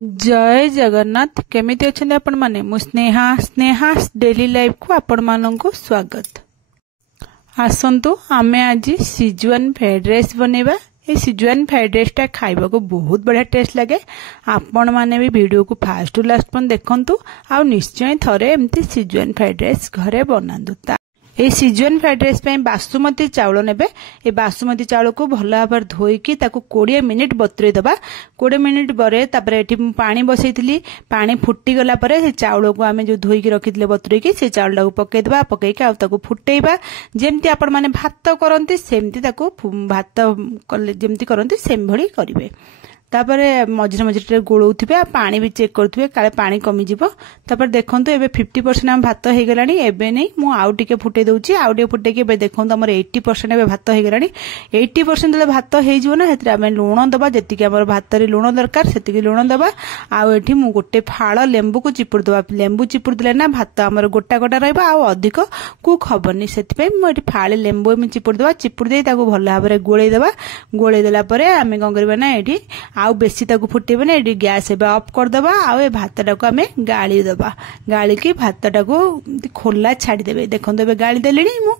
जय जगन्नाथ केमिति अछन्ति आपण माने मु स्नेहा स्नेहा डेली लाइफ को आपण माननको स्वागत। आसंतु आमे आज सिजवान फ्राइड राइस बनेबा। ये सिजवान फ्राइड राइस टा खाइबा को बहुत बढ़िया टेस्ट लगे। आपण माने भी वीडियो को फास्ट टू लास्ट पन देखंतु आ निश्चय थरे एमती सिजवान फ्राइड राइस घरे बनांतु। ये सिजवान फ्राइड राइस पे बासुमती चाउल नेबे। ए बासुमती चाउल को भल भाव धोईकी ताको 20 मिनिट बतुरे दबा। 20 मिनिट बरे तापरे एठी पानी बसैथिली। पानी फुटी गला परे से चाउल को आमे जो धोईकी रखिथिले बतुरेकी से चाउल को पके दबा। पकेइका आ ताको फुटेइबा। जेमती आपण माने भात करंती सेमती ताको भात जेमती करंती सेम भली करिवे। तापरे मझे मझे गोलौथिबे पानी भी चेक करथिबे काले पानी कमी जिवो। तापर देखंतु एबे 50% हम भात हे गेलानी। एबे नै मु आउ टिके फुटे दउची। आउ टिके फुटे के एबे देखंतु हमर 80% एबे भात हे गेलानी। 80% ले भात हे जिवो ना हेतरे हम लूण दबा। जति के हमर भात रे लूण दरकार सेति के लूण दबा। आउ एठी मु गोटे फाळ लेंबू को चिपुड़ दबा। लेंबू चिपुड़ दिले ना भात हमर गोटा गोटा रहबा आउ अधिक कुक हबनी। सेति पे मु एठी फाळे लेंबू में चिपुड़ दबा। चिपुड़ देई ताको भल भाबरे गोळेई दबा। गोळेई देला परे आमे कोन करबा ना एठी आउ बेसी ताको फुटेबे ना। एडी गैस एबे ऑफ कर दबा। आउ ए भात टाको हमें गाली दबा। गाली की भात टाको खोला छाड़ी देबे। देखंतु एबे गाली देलेनी मु।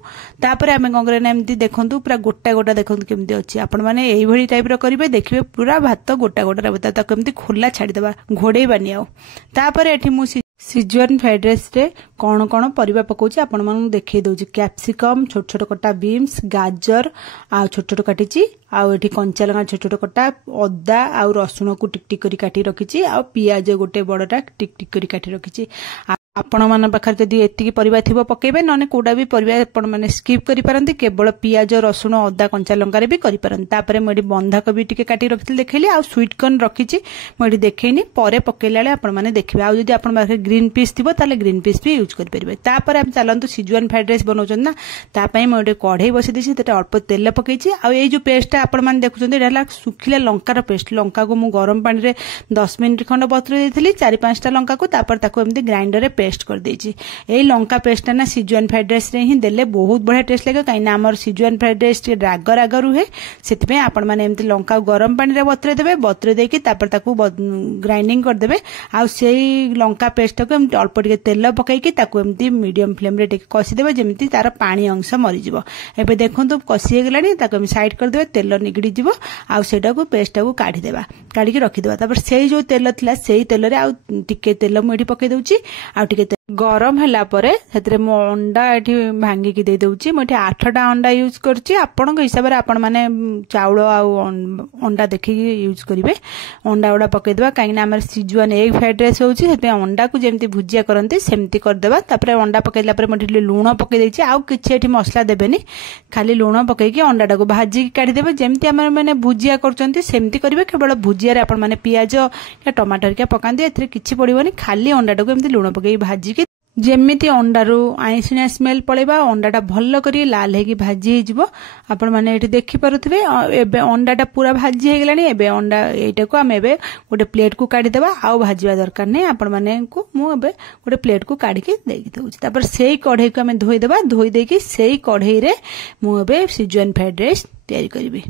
तापर हमें कोन करे ना एमती देखंतु पूरा गोटा गोटा देखंतु केमती अछि। आपण माने एई भली टाइप रो करिवे देखिबे पूरा भात गोटा गोटा रहबे। ताको केमती खोला छाड़ी दबा घोड़े बानी। आउ तापर एठी मु सिजवान फ्राइड राइस रे कौन कौन परिबा पकाउची आपण मानू देखै दउची। कैप्सिकम छोट छोट कटा, बीन्स, गाजर आ छोट छोट काटिची। आउ एठी कंचा लंका छोट छोट कटा, अदा आउ रसुण को टिक टिक करी काटी रखिची। आउ पियाज गोटे बड़टा टिक टिक करी काटी रखिची। आपण मन पाखर जदि एतिकी परिबा थिबो पकेबे नने कोडा भी परिबा आपण माने स्किप करि परंती। केवल पियाज रसुण अदा कंचा लंका रे भी करि परंती। तापरे मोडी बंधा कबी टिके काटी रखितले देखैली। आ स्वीट कॉर्न रखिची मोडी देखैनी परे पकेला ले आपण माने देखिबे। आ जदि आपण पाखर ग्रीन पीस थिबो ताले ग्रीन पीस भी यूज करि परिबे। तापर हम चलंतु सिजवान फ्राइड राइस बनौछन ना। ता पई मोडी कढ़ई बसि दिछि। तेटा अल्प तेल पकेची। आ ए जो पेस्ट आपण माने देखुछन एटा सुखिला लंकार पेस्ट। लंका को मु गरम पानी रे 10 मिनिट खंड बतुरे देथिली। 4-5 टा लंका को तापर ताको एमती ग्राइंडर रे पेस्ट कर देछि। ए लंका पेस्ट ना सिजवान फ्राइड राइस रे ही देले बहुत बढ़िया टेस्ट लागे। काई ना हमर सिजवान फ्राइड राइस राग राग रुहे। सेति पे आपण माने एमती लंका गरम पानी रे बतुरे देबे। बतुरे देकी तापर ताको ग्राइंडिंग कर देबे। आ सेई लंका पेस्ट को एमती अल्प टिके तेल पकाइकी ताको एमती मीडियम फ्लेम रे टिके कसी देबे जेमती तार पानी अंश मरि जिवो। एबे देखंतु कसी गेलानी ताको हम साइड कर देबे। तेल निगडी जिवो। आ सेटा को पेस्ट को काढी देबा। काढी के रखि देबा। तापर सेई जो तेल थिला सेई तेल रे आ टिके तेल मु एठी पकै दउची। आ टिके गरम होला परे सेतरे मो अंडा एठी भांगी की दे दउची। मो एठी 8टा अंडा यूज करची। आपण के हिसाब रे आपण माने चाउल आ अंडा देखि यूज करिवे। अंडा उडा पकै देबा। काई ना हमर सिजवान एग फ्राइड राइस होउची। सेते अंडा को जेमती भुजिया करंती सेमती कर देबा। तापर अंडा पकैला परे मो एठी लूण पकै देछि। आ किछि एठी मसला देबेनी। खाली लूण पकै की अंडा टाको भाजी की काढी देबे। जेमती हमर माने भुजिया करचंती सेमती करिवे। केवल भुजिया रे आपण माने पियाज या टमाटर के पकांदी। एथरे किछि पड़िबोनी। खाली अंडा टाको एमती लूण पकै भाजी जेमिति अंडारू आइसिना स्मेल पड़ेबा। अंडाटा भल करी लाल हेकी भाजी हे जिवो। आपण माने एठी देखि पारुथिबे। एबे अंडाटा पूरा भाजी हे गेलानी। एबे अंडा एटा को हम एबे गोटे प्लेट को काढी देबा। आउ भाजीबा दरकार नै। आपण माने को मु एबे गोटे प्लेट को काढी के देई दउची। तापर सेई कढ़ई को हम धोई देबा। धोई देकी सेई कढ़ई रे मु एबे सिजवान फ्राइड राइस तयारी करिबी।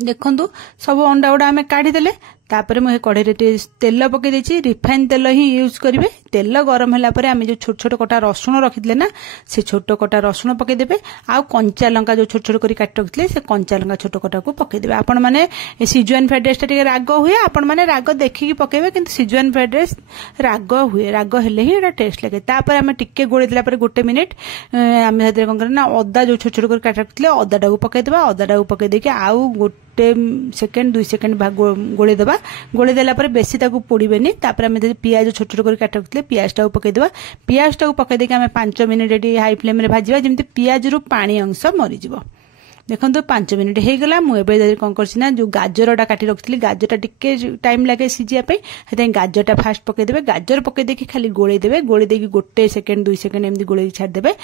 देखंतु सब अंडा उडा हमें काढी देले। तापर मु कढ़ई रे तेल पके देछि। रिफाइन तेल ही यूज करिवे। तेल गरम होला परे हम जो छोट छोट कटा रसुण रखितले ना से छोट कटा रसुण पके देबे। आ कंचा लंका जो छोट छोट करी काट रखितले से कंचा लंका छोट कटा को पके देबे। आपण माने सिजवान फ्राइड राइस टिके राग हुए। आपण माने राग देखि की पकेबे। किंतु सिजवान फ्राइड राइस राग हुए। राग हेले ही एटा टेस्ट लागे। तापर हम टिके गोळे दिला परे 1 मिनिट हम हेतरे कोन करना अदा जो छोट छोट करी काट रखितले अदाटा को पके देबा। अदाटा को पके देके आउ गोटे सेकंड 2 सेकंड गोळे देबा। गोळे देला परे बेसी ताको पोड़ीबेनी। तापर हम पियाज छोट छोट कर काट रखितले पियाज टाको पके देबा। पियाज टाको पके देके हम 5 मिनिट एटी हाई फ्लेम रे भाजीबा जेमती पियाज रु पानी अंश मरि जिवो। देखंतु 5 मिनिट हे गला। मु एबे कोन करछि ना जो गाजरटा काटी रखितली गाजरटा टिके टाइम लागे सिजिया पे। हेतै गाजरटा फास्ट पके देबे। गाजर पके देके खाली गोळे देबे। गोळे देकी 1 सेकंड 2 सेकंड एमदी गोळे छाड़ देबे।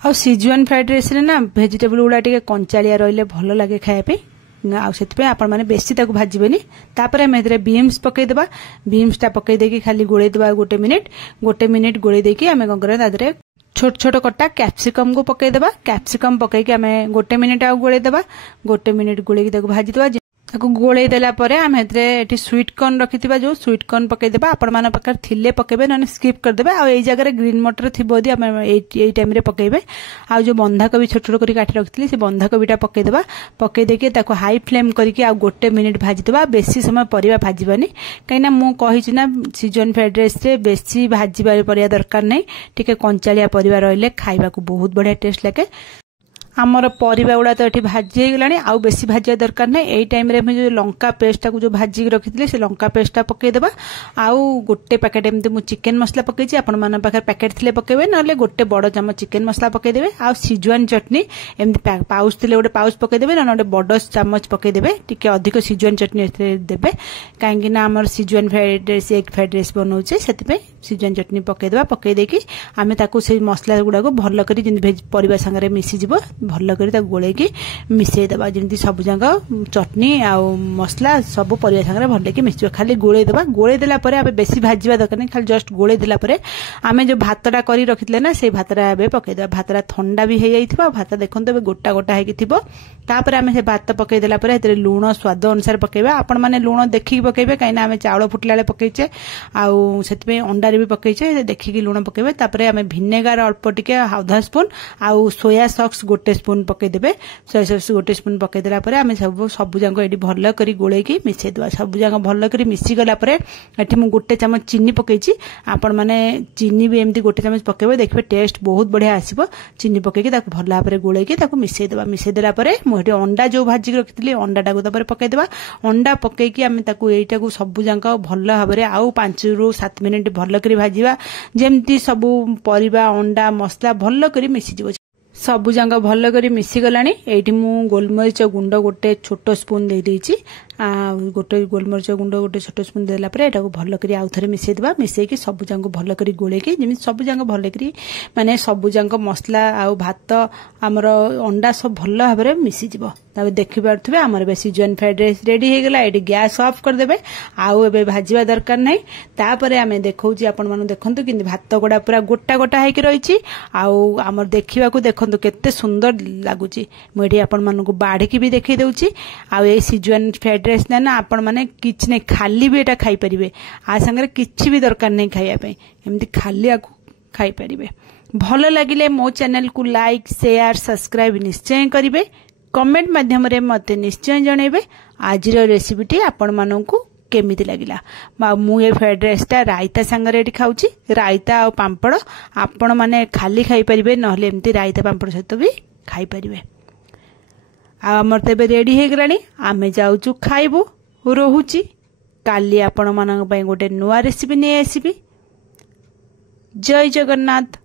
आ सिजवान फ्राइड राइस रे ना वेजिटेबल उडा टिके कंचालिया रहिले भलो लागे खाया पे। आ सेति पे आपण माने बेसी ताको भाजीबेनी। तापर हम एतरे बीन्स पके देबा। बीन्स टा पके देकी खाली गोळे देबा 1 मिनिट गोळे देकी हमें कोन करे तादरे छोट छोट कटा कैप्सिकम को पके देबा। कैप्सिकम पके के हमें 1 मिनिट आ गोळे देबा। 1 मिनिट गोळे की ताको भाजी देबा। ताको गोले देला परे आम एटी स्वीट कॉर्न रखि जो स्वीट कॉर्न पकईदेबा आपण मान पाखर थिले पकेबे न स्किप करदेबे आ एई जगह ग्रीन मटर थिबो दी हम एई टाइम रे पकेबे आ जो बंधाकोबी छोट छोट करी काटी रखितली से बंधाकोबीटा पकईदेबा पकई देके ताको हाई फ्लेम करके आ गोटे मिनिट भाजीदेबा बेसी समय परिवा भाजीबानी कहिना मु कहिछि ना सीजन फ्राइड राइस रे बेसी भाजीबा परिया दरकार नै टिके कंचालिया परिवा रहले खाइबा को बहुत बढ़िया टेस्ट लागे आमर परिबा गुड़ा तो ये भाजी गलानी आउ बेसी भाजिया दरकार नहीं एई टाइम रे जो लंका पेस्ट को जो भाजी रखी से लंका पेस्टा पकईदेबा आउ गोटे पैकेट एमती मु चिकेन मसला पकईची आपण मान पाखर पैकेट थिले पकेबे नले गोटे बड़ चामच चिकेन मसला पकईदेबे आउ सिजवान चटनी एमती पाउच थिले गोटे पाउच पकईदेबे न गोटे बड़ चामच पकईदेबे टिके अधिक सिजवान चटनी देबे काहेकि ना हमर schezwan fried rice egg fried rice बनाउछे सेति सिजवान चटनी पकईदेबा पकई देकी आमे ताको से मसला गुड़ा को भल करी जेंति परिबा संगे मिसी जिवो भल करी ताको गोलेकी मिसई देबा जेंति सब जंग चटनी आ मसला सब परिबा संगे भल की मिसियो खाली गोले देबा गोले देला परे आबे बेसी भाजीबा दरकार नै खाली जस्ट गोले देला परे आमे जो भातटा करी रखितले ना से भातटा आबे पकई देबा भातटा ठंडा भी हे जाइथिबा भात देखन तबे गोटा गोटा हे कि थिबो तापर आमे से भात पकई देला परे एतरे लूण स्वाद अनुसार पकेबा आपण माने लूण देखि पकेबे काइना आमे चावल फुटलाले पकईचे आ सेतबे अंडा रे भी पकईचे देखि कि लूण पकेबे तापर आमे विनेगर अल्प टिके आधा स्पून आ सोया सॉस गोटे स्पून पकई देबे सोया सॉस गोटे स्पून पकई देला परे आमे सब जांग एडी भल्ल करी गोळे की मिसै देबा सब जांग भल्ल करी मिसी गला परे एठी मु गोटे चमच चीनी पकईची आपण माने चीनी भी एमती गोटे चमच पकेबे देखबे टेस्ट बहुत बढ़िया आसीबो चीनी पकेकी ताको भल्ला परे गोळे की ताको मिसै देला परे मु एठी अंडा जो भाजी रखितली अंडा टाको तापर पकई देबा अंडा पकेकी आमे ताको एटा को सब जांग भल्ला भाबरे आउ 5 रु 7 मिनिट भल्ल करी भाजीबा जेमती सब परिबा अंडा मसला भल्ल करी मिसी जिवो सबु जांग भल करी मिसी गलानी एठी मु गोलमरिच गुंड गोटे छोट स्पून दे देइची गोटे गोलमरिच गुंड गोटे छोट स्पून देला परे एटा को भल करी आउ थरे मिसै देबा मिसै की सबु जांग भल करी गोले की जेमि सबु जांग भल करी माने सबु जांग मसला आउ भात हमर अंडा सब भल भाबरे मिसी जिवो तबे देखि पारथबे हमर बे सीजन फ्राइड राइस रेडी हे गेला एडी गैस ऑफ कर देबे आउ एबे भाजीबा दरकार नै तापरे आमे देखौची आपण मानु देखंतु किंतु भात गोडा पूरा गोटा गोटा हे कि रहिची आउ हमर देखिबा को देखंतु केते सुंदर लागुची मोडी आपण मानु को बाढी की भी देखै देउची आउ ए सीजन फ्राइड राइस ना आपण माने किछ नै खाली भी एटा खाई परिबे आ संगे किछि भी दरकार नै खाइया पे एमती खाली आकु खाई परिबे भलो लागिले मो चैनल को लाइक शेयर सब्सक्राइब निश्चय करिवे कमेंट माध्यम रे मते निश्चय जणेबे आजिर रेसिपीटी आपण माननकु केमिति लागिला मु ए फ्राइड राइस टा रायता संगे एठी खाउची रायता आ पांपड़ आपण माने खाली खाई परिबे नहले एमती रायता पांपड़ सहित भी खाई परिबे आ हमर तेबे रेडी हे गलानी आमे जाउचु खाइबो रहूची काली आपण मानन पय गोटे नुवा रेसिपी नै आसीबी जय जगन्नाथ।